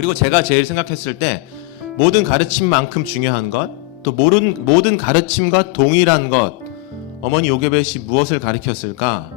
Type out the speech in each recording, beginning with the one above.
그리고 제가 제일 생각했을 때 모든 가르침만큼 중요한 것, 또 모든 가르침과 동일한 것, 어머니 요게벳이 무엇을 가르쳤을까?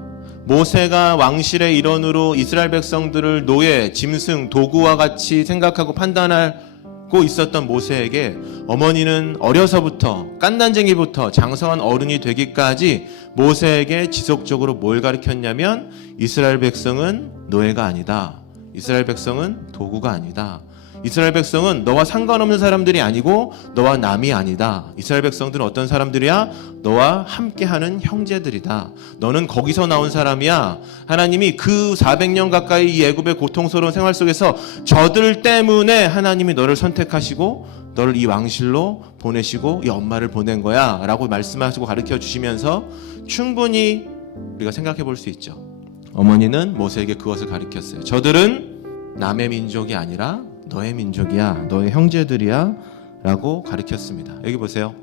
모세가 왕실의 일원으로 이스라엘 백성들을 노예, 짐승, 도구와 같이 생각하고 판단하고 있었던 모세에게 어머니는 어려서부터 깐난쟁이부터 장성한 어른이 되기까지 모세에게 지속적으로 뭘 가르쳤냐면 이스라엘 백성은 노예가 아니다. 이스라엘 백성은 도구가 아니다. 이스라엘 백성은 너와 상관없는 사람들이 아니고 너와 남이 아니다. 이스라엘 백성들은 어떤 사람들이야? 너와 함께하는 형제들이다. 너는 거기서 나온 사람이야. 하나님이 그 400년 가까이 이 애굽의 고통스러운 생활 속에서 저들 때문에 하나님이 너를 선택하시고 너를 이 왕실로 보내시고 이 엄마를 보낸 거야 라고 말씀하시고 가르쳐 주시면서 충분히 우리가 생각해 볼 수 있죠. 어머니는 모세에게 그것을 가르쳤어요. 저들은 남의 민족이 아니라 너의 민족이야, 너의 형제들이야 라고 가르쳤습니다. 여기 보세요.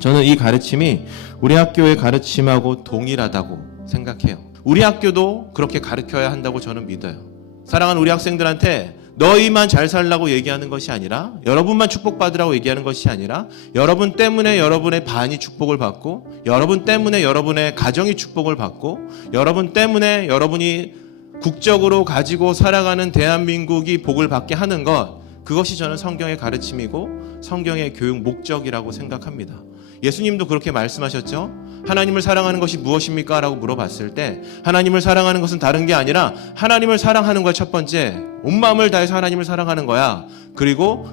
저는 이 가르침이 우리 학교의 가르침하고 동일하다고 생각해요. 우리 학교도 그렇게 가르쳐야 한다고 저는 믿어요. 사랑하는 우리 학생들한테 너희만 잘 살라고 얘기하는 것이 아니라, 여러분만 축복받으라고 얘기하는 것이 아니라, 여러분 때문에 여러분의 반이 축복을 받고, 여러분 때문에 여러분의 가정이 축복을 받고, 여러분 때문에 여러분이 국적으로 가지고 살아가는 대한민국이 복을 받게 하는 것, 그것이 저는 성경의 가르침이고 성경의 교육 목적이라고 생각합니다. 예수님도 그렇게 말씀하셨죠. 하나님을 사랑하는 것이 무엇입니까? 라고 물어봤을 때 하나님을 사랑하는 것은 다른 게 아니라 하나님을 사랑하는 거야. 첫 번째, 온 마음을 다해서 하나님을 사랑하는 거야. 그리고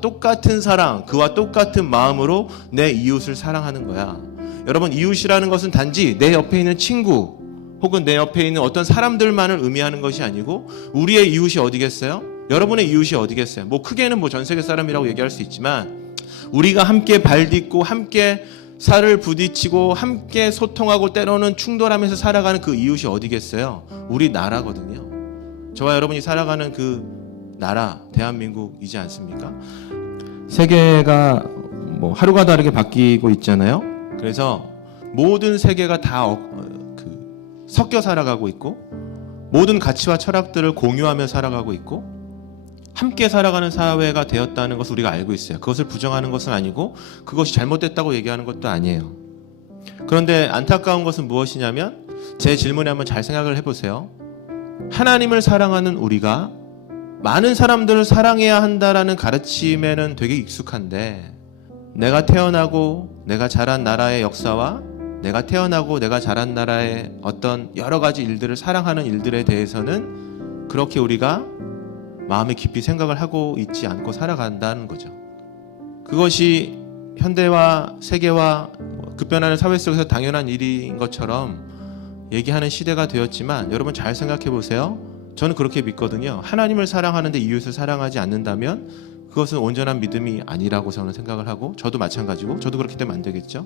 똑같은 사랑, 그와 똑같은 마음으로 내 이웃을 사랑하는 거야. 여러분, 이웃이라는 것은 단지 내 옆에 있는 친구 혹은 내 옆에 있는 어떤 사람들만을 의미하는 것이 아니고, 우리의 이웃이 어디겠어요? 여러분의 이웃이 어디겠어요? 크게는 전 세계 사람이라고 얘기할 수 있지만, 우리가 함께 발딛고 함께 살을 부딪히고 함께 소통하고 때로는 충돌하면서 살아가는 그 이웃이 어디겠어요? 우리 나라거든요. 저와 여러분이 살아가는 그 나라, 대한민국이지 않습니까? 세계가 하루가 다르게 바뀌고 있잖아요. 그래서 모든 세계가 다 섞여 살아가고 있고, 모든 가치와 철학들을 공유하며 살아가고 있고, 함께 살아가는 사회가 되었다는 것을 우리가 알고 있어요. 그것을 부정하는 것은 아니고 그것이 잘못됐다고 얘기하는 것도 아니에요. 그런데 안타까운 것은 무엇이냐면, 제 질문에 한번 잘 생각을 해보세요. 하나님을 사랑하는 우리가 많은 사람들을 사랑해야 한다라는 가르침에는 되게 익숙한데, 내가 태어나고 내가 자란 나라의 역사와 내가 태어나고 내가 자란 나라의 어떤 여러 가지 일들을 사랑하는 일들에 대해서는 그렇게 우리가 마음에 깊이 생각을 하고 있지 않고 살아간다는 거죠. 그것이 현대와 세계와 급변하는 사회 속에서 당연한 일인 것처럼 얘기하는 시대가 되었지만, 여러분 잘 생각해 보세요. 저는 그렇게 믿거든요. 하나님을 사랑하는데 이웃을 사랑하지 않는다면 그것은 온전한 믿음이 아니라고 저는 생각을 하고, 저도 마찬가지고, 저도 그렇게 되면 안 되겠죠.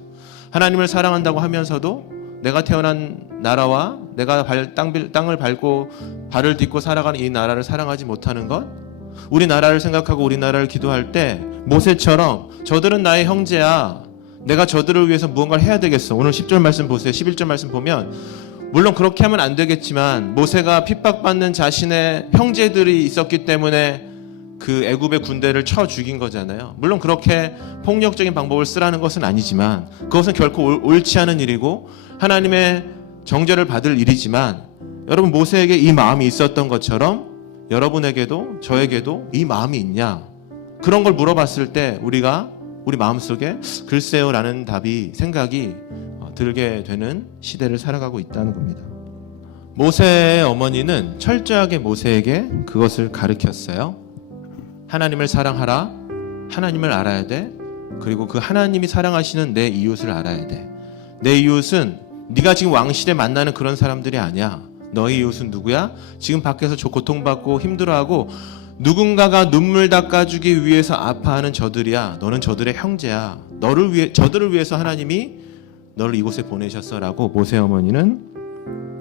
하나님을 사랑한다고 하면서도 내가 태어난 나라와 내가 땅을 밟고 발을 딛고 살아가는 이 나라를 사랑하지 못하는 것, 우리 나라를 생각하고 우리 나라를 기도할 때 모세처럼 저들은 나의 형제야, 내가 저들을 위해서 무언가를 해야 되겠어. 오늘 10절 말씀 보세요. 11절 말씀 보면, 물론 그렇게 하면 안 되겠지만 모세가 핍박받는 자신의 형제들이 있었기 때문에 그 애굽의 군대를 쳐 죽인 거잖아요. 물론 그렇게 폭력적인 방법을 쓰라는 것은 아니지만, 그것은 결코 옳지 않은 일이고 하나님의 정죄를 받을 일이지만, 여러분 모세에게 이 마음이 있었던 것처럼 여러분에게도 저에게도 이 마음이 있냐? 그런 걸 물어봤을 때 우리가 우리 마음속에 글쎄요 라는 생각이 들게 되는 시대를 살아가고 있다는 겁니다. 모세의 어머니는 철저하게 모세에게 그것을 가르쳤어요. 하나님을 사랑하라. 하나님을 알아야 돼. 그리고 그 하나님이 사랑하시는 내 이웃을 알아야 돼. 내 이웃은 네가 지금 왕실에 만나는 그런 사람들이 아니야. 너의 이웃은 누구야? 지금 밖에서 고통받고 힘들어하고 누군가가 눈물 닦아주기 위해서 아파하는 저들이야. 너는 저들의 형제야. 저들을 위해서 하나님이 너를 이곳에 보내셨어라고 모세 어머니는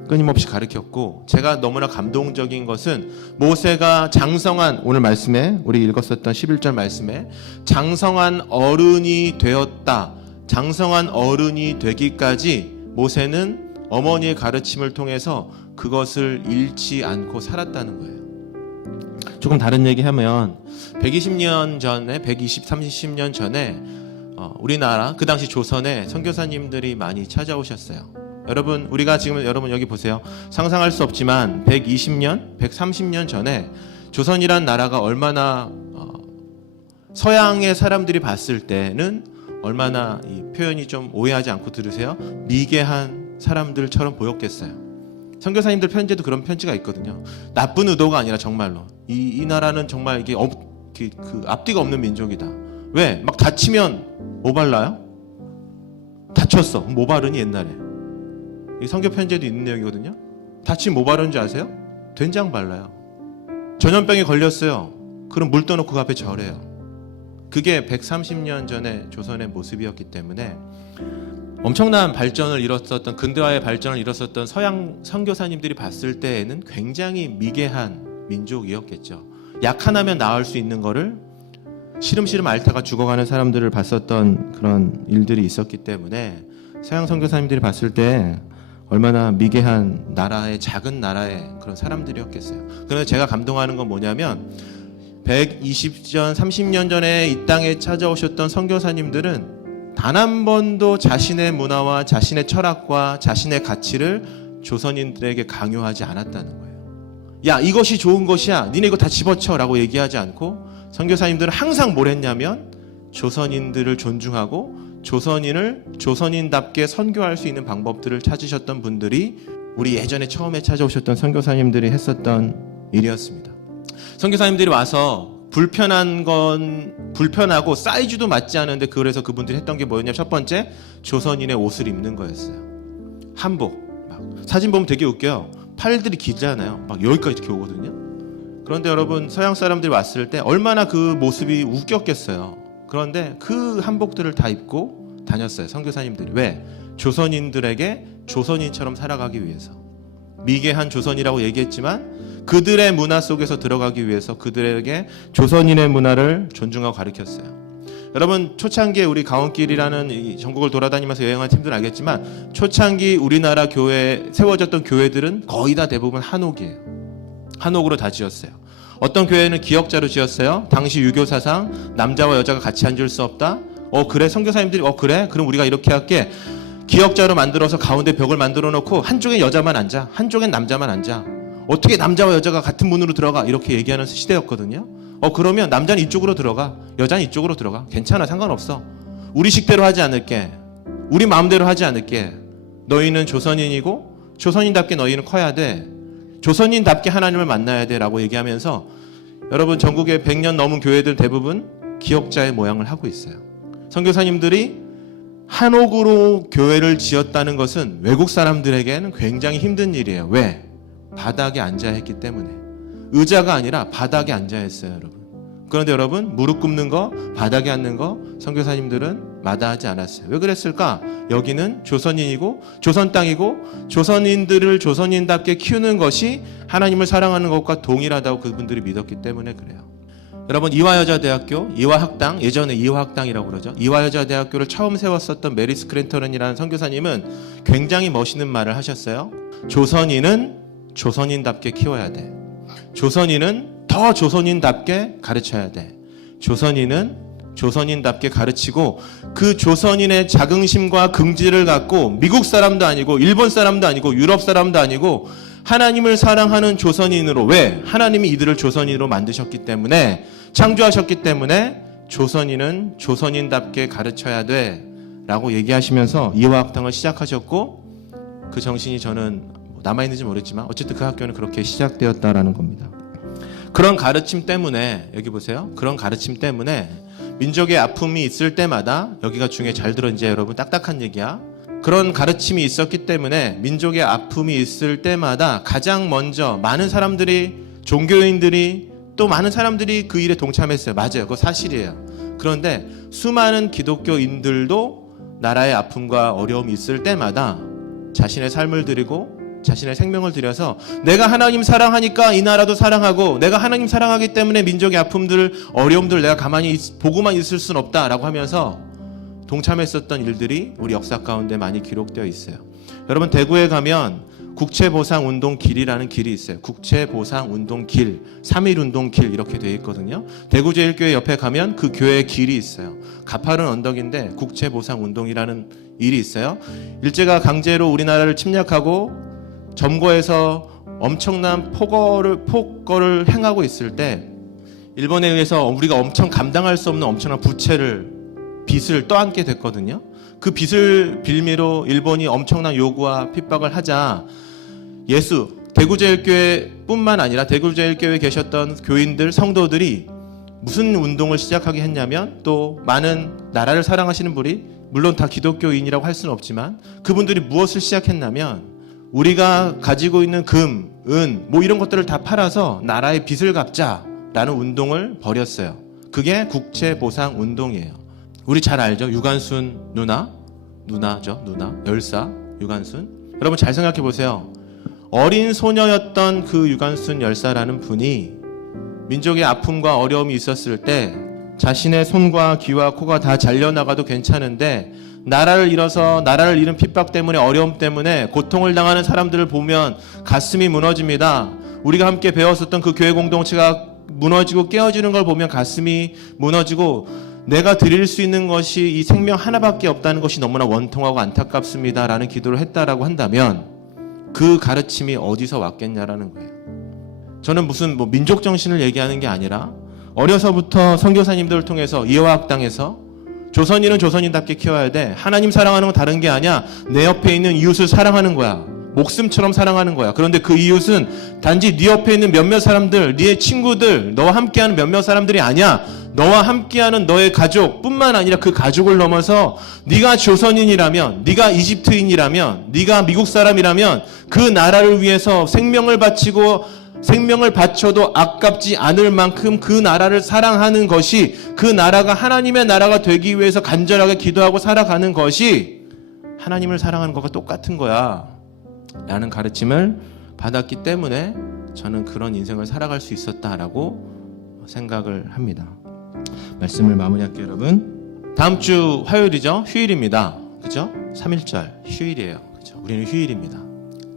끊임없이 가르쳤고, 제가 너무나 감동적인 것은 모세가 장성한, 오늘 말씀에 우리 읽었었던 11절 말씀에 장성한 어른이 되었다, 장성한 어른이 되기까지 모세는 어머니의 가르침을 통해서 그것을 잃지 않고 살았다는 거예요. 조금 다른 얘기하면 120년 전에 30년 전에 우리나라 그 당시 조선에 선교사님들이 많이 찾아오셨어요. 여러분 우리가 지금 여러분 여기 보세요. 상상할 수 없지만 120년, 130년 전에 조선이란 나라가 얼마나 서양의 사람들이 봤을 때는 얼마나 이 표현이 좀 오해하지 않고 들으세요. 미개한 사람들처럼 보였겠어요. 선교사님들 편지에도 그런 편지가 있거든요. 나쁜 의도가 아니라 정말로 이 나라는 정말 이게 그 앞뒤가 없는 민족이다. 왜? 막 다치면 뭐 발라요? 다쳤어. 뭐 바르니 옛날에? 이 선교 편지에도 있는 내용이거든요. 다치면 뭐 바르는 줄 아세요? 된장 발라요. 전염병에 걸렸어요. 그럼 물 떠놓고 그 앞에 절해요. 그게 130년 전에 조선의 모습이었기 때문에 엄청난 발전을 이뤘었던 근대화의 발전을 이뤘었던 서양 선교사님들이 봤을 때에는 굉장히 미개한 민족이었겠죠. 약 하나면 나을 수 있는 거를 시름시름 앓다가 죽어가는 사람들을 봤었던 그런 일들이 있었기 때문에 서양 선교사님들이 봤을 때 얼마나 미개한 나라의 작은 나라의 그런 사람들이었겠어요. 그래서 제가 감동하는 건 뭐냐면 120년, 30년 전에 이 땅에 찾아오셨던 선교사님들은 단 한 번도 자신의 문화와 자신의 철학과 자신의 가치를 조선인들에게 강요하지 않았다는 거예요. 야, 이것이 좋은 것이야. 니네 이거 다 집어쳐 라고 얘기하지 않고 선교사님들은 항상 뭘 했냐면 조선인들을 존중하고 조선인을 조선인답게 선교할 수 있는 방법들을 찾으셨던 분들이 우리 예전에 처음에 찾아오셨던 선교사님들이 했었던 일이었습니다. 선교사님들이 와서 불편하고 사이즈도 맞지 않은데 그래서 그분들이 했던 게 뭐였냐면 첫 번째 조선인의 옷을 입는 거였어요. 한복. 막 사진 보면 되게 웃겨요. 팔들이 길잖아요. 막 여기까지 이렇게 오거든요. 그런데 여러분 서양 사람들이 왔을 때 얼마나 그 모습이 웃겼겠어요. 그런데 그 한복들을 다 입고 다녔어요. 선교사님들이. 왜? 조선인들에게 조선인처럼 살아가기 위해서. 미개한 조선이라고 얘기했지만 그들의 문화 속에서 들어가기 위해서 그들에게 조선인의 문화를 존중하고 가르쳤어요. 여러분 초창기에 우리 가온길이라는 이 전국을 돌아다니면서 여행한 팀들은 알겠지만 초창기 우리나라 교회에 세워졌던 교회들은 거의 다 대부분 한옥이에요. 한옥으로 다 지었어요. 어떤 교회는 기역자로 지었어요. 당시 유교 사상 남자와 여자가 같이 앉을 수 없다. 그래 선교사님들이 그래 그럼 우리가 이렇게 할게. 기역자로 만들어서 가운데 벽을 만들어 놓고 한쪽엔 여자만 앉아 한쪽엔 남자만 앉아. 어떻게 남자와 여자가 같은 문으로 들어가 이렇게 얘기하는 시대였거든요. 그러면 남자는 이쪽으로 들어가 여자는 이쪽으로 들어가 괜찮아 상관없어. 우리 식대로 하지 않을게. 우리 마음대로 하지 않을게. 너희는 조선인이고 조선인답게 너희는 커야 돼. 조선인답게 하나님을 만나야 돼 라고 얘기하면서 여러분 전국의 100년 넘은 교회들 대부분 기역자의 모양을 하고 있어요. 선교사님들이 한옥으로 교회를 지었다는 것은 외국 사람들에게는 굉장히 힘든 일이에요. 왜? 바닥에 앉아야 했기 때문에. 의자가 아니라 바닥에 앉아야 했어요, 여러분. 그런데 여러분 무릎 꿇는 거, 바닥에 앉는 거 선교사님들은 마다하지 않았어요. 왜 그랬을까? 여기는 조선인이고 조선 땅이고 조선인들을 조선인답게 키우는 것이 하나님을 사랑하는 것과 동일하다고 그분들이 믿었기 때문에 그래요. 여러분 이화여자대학교, 이화학당, 예전에 이화학당이라고 그러죠. 이화여자대학교를 처음 세웠었던 메리 스크랜턴이라는 선교사님은 굉장히 멋있는 말을 하셨어요. 조선인은 조선인답게 키워야 돼. 조선인은 더 조선인답게 가르쳐야 돼. 조선인은 조선인답게 가르치고 그 조선인의 자긍심과 긍지를 갖고 미국 사람도 아니고 일본 사람도 아니고 유럽 사람도 아니고 하나님을 사랑하는 조선인으로. 왜? 하나님이 이들을 조선인으로 만드셨기 때문에 창조하셨기 때문에 조선인은 조선인답게 가르쳐야 돼 라고 얘기하시면서 이화학당을 시작하셨고 그 정신이 저는 남아있는지 모르겠지만 어쨌든 그 학교는 그렇게 시작되었다라는 겁니다. 그런 가르침 때문에 여기 보세요. 그런 가르침 때문에 민족의 아픔이 있을 때마다 여기가 중에 잘 들어 이제 여러분 딱딱한 얘기야. 그런 가르침이 있었기 때문에 민족의 아픔이 있을 때마다 가장 먼저 많은 사람들이 종교인들이 또 많은 사람들이 그 일에 동참했어요. 맞아요. 그거 사실이에요. 그런데 수많은 기독교인들도 나라의 아픔과 어려움이 있을 때마다 자신의 삶을 드리고 자신의 생명을 들여서 내가 하나님 사랑하니까 이 나라도 사랑하고 내가 하나님 사랑하기 때문에 민족의 아픔들 어려움들 내가 가만히 보고만 있을 순 없다라고 하면서 동참했었던 일들이 우리 역사 가운데 많이 기록되어 있어요. 여러분 대구에 가면 국채보상운동길이라는 길이 있어요. 국채보상운동길, 3.1운동길 이렇게 되어 있거든요. 대구제일교회 옆에 가면 그 교회의 길이 있어요. 가파른 언덕인데 국채보상운동이라는 일이 있어요. 일제가 강제로 우리나라를 침략하고 점거해서 엄청난 폭거를 행하고 있을 때 일본에 의해서 우리가 엄청 감당할 수 없는 엄청난 빚을 떠안게 됐거든요. 그 빚을 빌미로 일본이 엄청난 요구와 핍박을 하자 대구제일교회뿐만 아니라 대구제일교회에 계셨던 교인들, 성도들이 무슨 운동을 시작하게 했냐면 또 많은 나라를 사랑하시는 분이 물론 다 기독교인이라고 할 수는 없지만 그분들이 무엇을 시작했냐면 우리가 가지고 있는 금, 은, 뭐 이런 것들을 다 팔아서 나라의 빚을 갚자라는 운동을 벌였어요. 그게 국채보상운동이에요. 우리 잘 알죠? 유관순 누나죠. 열사 유관순. 여러분 잘 생각해 보세요. 어린 소녀였던 그 유관순 열사라는 분이 민족의 아픔과 어려움이 있었을 때 자신의 손과 귀와 코가 다 잘려나가도 괜찮은데 나라를 잃은 핍박 때문에 어려움 때문에 고통을 당하는 사람들을 보면 가슴이 무너집니다. 우리가 함께 배웠었던 그 교회 공동체가 무너지고 깨어지는 걸 보면 가슴이 무너지고 내가 드릴 수 있는 것이 이 생명 하나밖에 없다는 것이 너무나 원통하고 안타깝습니다 라는 기도를 했다라고 한다면 그 가르침이 어디서 왔겠냐라는 거예요. 저는 무슨 민족 정신을 얘기하는 게 아니라 어려서부터 선교사님들을 통해서 이화학당에서 조선인은 조선인답게 키워야 돼. 하나님 사랑하는 건 다른 게 아니야. 내 옆에 있는 이웃을 사랑하는 거야. 목숨처럼 사랑하는 거야. 그런데 그 이웃은 단지 네 옆에 있는 몇몇 사람들, 네 친구들, 너와 함께하는 몇몇 사람들이 아니야. 너와 함께하는 너의 가족뿐만 아니라 그 가족을 넘어서 네가 조선인이라면, 네가 이집트인이라면, 네가 미국 사람이라면 그 나라를 위해서 생명을 바쳐도 아깝지 않을 만큼 그 나라를 사랑하는 것이 그 나라가 하나님의 나라가 되기 위해서 간절하게 기도하고 살아가는 것이 하나님을 사랑하는 것과 똑같은 거야 라는 가르침을 받았기 때문에 저는 그런 인생을 살아갈 수 있었다라고 생각을 합니다. 말씀을 마무리할게요. 여러분, 다음 주 화요일이죠. 휴일입니다. 그죠? 3.1절 휴일이에요. 그죠? 우리는 휴일입니다.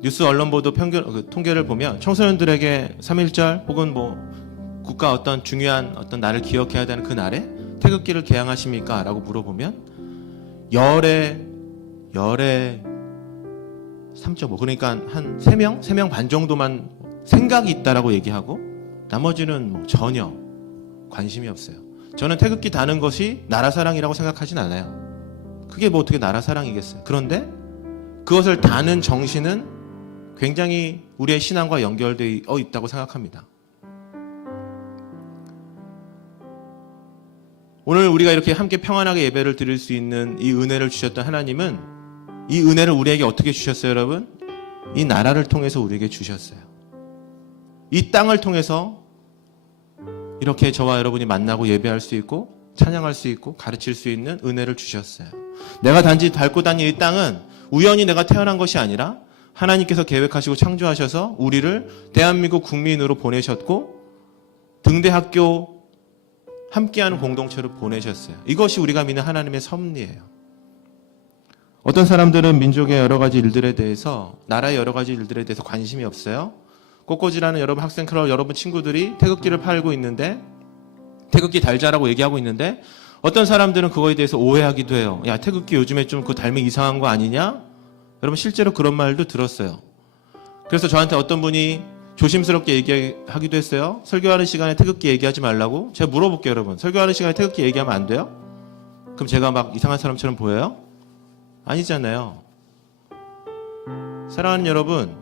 뉴스 언론 보도 통계를 보면 청소년들에게 3.1절 혹은 국가 어떤 중요한 어떤 날을 기억해야 되는 그 날에 태극기를 개항하십니까? 라고 물어보면 열에 3.5 그러니까 한 3명 반 정도만 생각이 있다라고 얘기하고 나머지는 전혀 관심이 없어요. 저는 태극기 다는 것이 나라 사랑이라고 생각하진 않아요. 그게 어떻게 나라 사랑이겠어요. 그런데 그것을 다는 정신은 굉장히 우리의 신앙과 연결되어 있다고 생각합니다. 오늘 우리가 이렇게 함께 평안하게 예배를 드릴 수 있는 이 은혜를 주셨던 하나님은 이 은혜를 우리에게 어떻게 주셨어요, 여러분? 이 나라를 통해서 우리에게 주셨어요. 이 땅을 통해서 이렇게 저와 여러분이 만나고 예배할 수 있고 찬양할 수 있고 가르칠 수 있는 은혜를 주셨어요. 내가 단지 밟고 다니는 이 땅은 우연히 내가 태어난 것이 아니라 하나님께서 계획하시고 창조하셔서 우리를 대한민국 국민으로 보내셨고 등대학교 함께하는 공동체로 보내셨어요. 이것이 우리가 믿는 하나님의 섭리예요. 어떤 사람들은 민족의 여러 가지 일들에 대해서 나라의 여러 가지 일들에 대해서 관심이 없어요. 꽃꽂이라는 여러분 학생 클럽 여러분 친구들이 태극기를 팔고 있는데 태극기 달자라고 얘기하고 있는데 어떤 사람들은 그거에 대해서 오해하기도 해요. 야, 태극기 요즘에 좀 그 달면 이상한 거 아니냐? 여러분 실제로 그런 말도 들었어요. 그래서 저한테 어떤 분이 조심스럽게 얘기하기도 했어요. 설교하는 시간에 태극기 얘기하지 말라고. 제가 물어볼게요, 여러분. 설교하는 시간에 태극기 얘기하면 안 돼요? 그럼 제가 막 이상한 사람처럼 보여요? 아니잖아요. 사랑하는 여러분,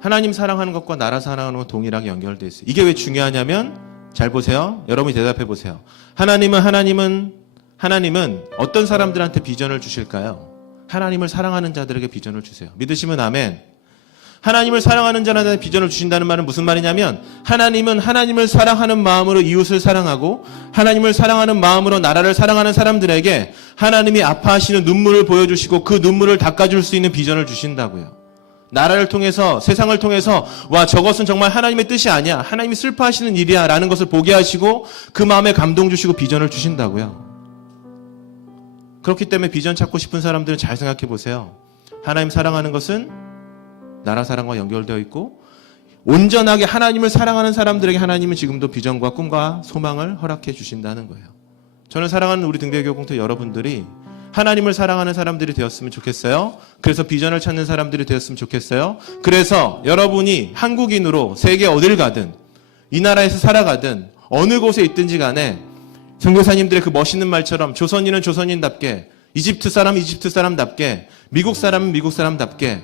하나님 사랑하는 것과 나라 사랑하는 건 동일하게 연결되어 있어요. 이게 왜 중요하냐면 잘 보세요. 여러분이 대답해 보세요. 하나님은 어떤 사람들한테 비전을 주실까요? 하나님을 사랑하는 자들에게 비전을 주세요. 믿으시면 아멘. 하나님을 사랑하는 자들한테 비전을 주신다는 말은 무슨 말이냐면 하나님은 하나님을 사랑하는 마음으로 이웃을 사랑하고 하나님을 사랑하는 마음으로 나라를 사랑하는 사람들에게 하나님이 아파하시는 눈물을 보여주시고 그 눈물을 닦아줄 수 있는 비전을 주신다고요. 나라를 통해서 세상을 통해서 와 저것은 정말 하나님의 뜻이 아니야. 하나님이 슬퍼하시는 일이야 라는 것을 보게 하시고 그 마음에 감동 주시고 비전을 주신다고요. 그렇기 때문에 비전 찾고 싶은 사람들은 잘 생각해 보세요. 하나님 사랑하는 것은 나라 사랑과 연결되어 있고 온전하게 하나님을 사랑하는 사람들에게 하나님은 지금도 비전과 꿈과 소망을 허락해 주신다는 거예요. 저는 사랑하는 우리 등대교 공터 여러분들이 하나님을 사랑하는 사람들이 되었으면 좋겠어요. 그래서 비전을 찾는 사람들이 되었으면 좋겠어요. 그래서 여러분이 한국인으로 세계 어딜 가든 이 나라에서 살아가든 어느 곳에 있든지 간에 선교사님들의 그 멋있는 말처럼 조선인은 조선인답게, 이집트 사람은 이집트 사람답게, 미국 사람은 미국 사람답게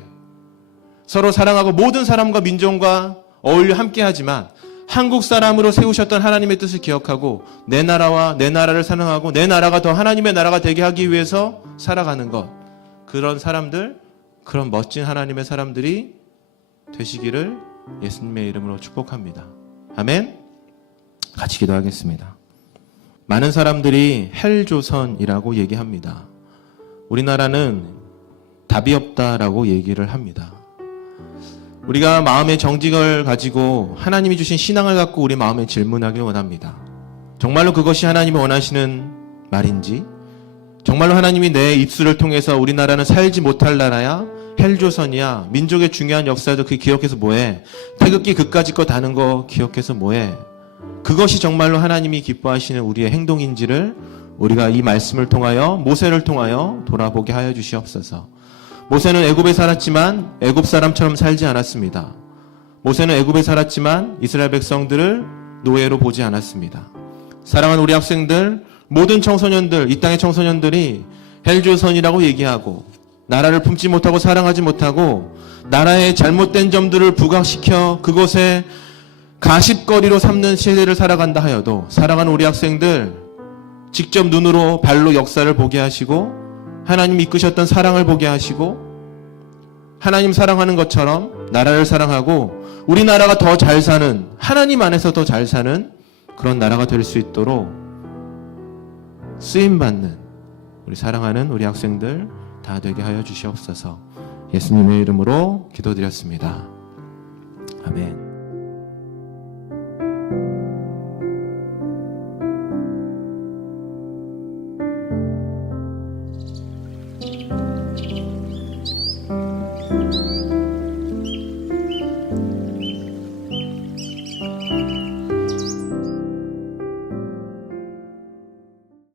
서로 사랑하고 모든 사람과 민족과 어울려 함께하지만 한국 사람으로 세우셨던 하나님의 뜻을 기억하고 내 나라와 내 나라를 사랑하고 내 나라가 더 하나님의 나라가 되게 하기 위해서 살아가는 것, 그런 사람들, 그런 멋진 하나님의 사람들이 되시기를 예수님의 이름으로 축복합니다. 아멘. 같이 기도하겠습니다. 많은 사람들이 헬조선이라고 얘기합니다. 우리나라는 답이 없다라고 얘기를 합니다. 우리가 마음의 정직을 가지고 하나님이 주신 신앙을 갖고 우리 마음에 질문하길 원합니다. 정말로 그것이 하나님이 원하시는 말인지, 정말로 하나님이 내 입술을 통해서 우리나라는 살지 못할 나라야, 헬조선이야, 민족의 중요한 역사도 그 기억해서 뭐해, 태극기 그까짓 거 다는 거 기억해서 뭐해, 그것이 정말로 하나님이 기뻐하시는 우리의 행동인지를 우리가 이 말씀을 통하여, 모세를 통하여 돌아보게 하여 주시옵소서. 모세는 애굽에 살았지만 애굽 사람처럼 살지 않았습니다. 모세는 애굽에 살았지만 이스라엘 백성들을 노예로 보지 않았습니다. 사랑하는 우리 학생들, 모든 청소년들, 이 땅의 청소년들이 헬조선이라고 얘기하고 나라를 품지 못하고 사랑하지 못하고 나라의 잘못된 점들을 부각시켜 그곳에 가십거리로 삼는 시대를 살아간다 하여도 사랑하는 우리 학생들, 직접 눈으로 발로 역사를 보게 하시고 하나님 이끄셨던 사랑을 보게 하시고 하나님 사랑하는 것처럼 나라를 사랑하고 우리나라가 더 잘 사는, 하나님 안에서 더 잘 사는 그런 나라가 될 수 있도록 쓰임받는 우리 사랑하는 우리 학생들 다 되게 하여 주시옵소서. 예수님의 이름으로 기도드렸습니다. 아멘.